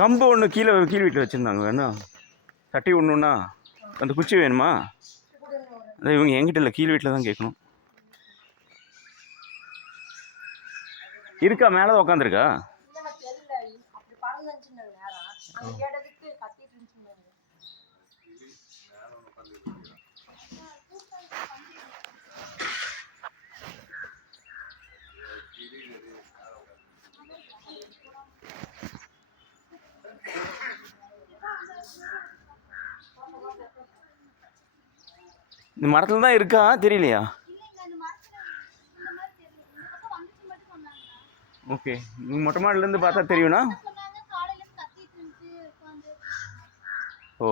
கம்பு ஒன்று கீழே கீழ் வீட்டில் வச்சுருந்தாங்க, வேணும் தட்டி ஒன்றுண்ணா. அந்த குச்சி வேணுமா? அதான் இவங்க என்கிட்ட இல்லை, கீழ் வீட்டில் தான் கேட்கணும். இருக்கா? மேலே தான் உட்காந்துருக்கா? இந்த மரத்தில் தான் இருக்கா தெரியலையா? ஓகே, நீங்கள் மொட்டை மாடிலேருந்து பார்த்தா தெரியும்னா? ஓ.